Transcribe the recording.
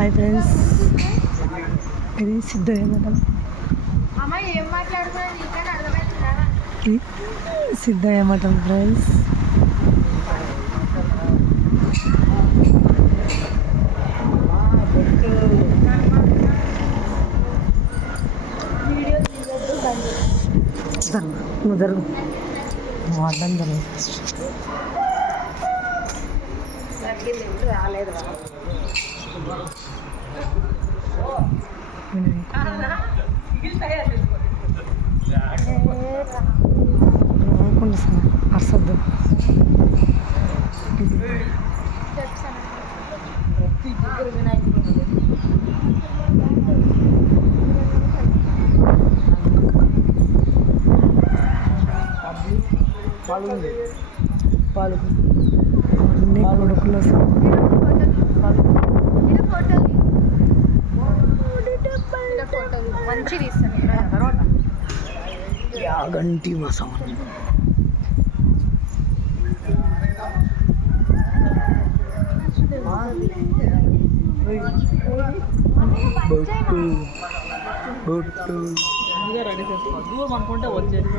Hi friends, ఇది సిద్ధయ్య మఠం. ఇది సిద్ధయ్య మఠం ఫ్రెండ్స్. జరుగు అడ్డం జరుగు. రాలేదు అర్సద్దు పాలు అన్ని కొడుకుల మంచి తీస్తాను గంటి మసం బొట్టు రెడీ చేసుకో దూరం అనుకుంటే వచ్చేది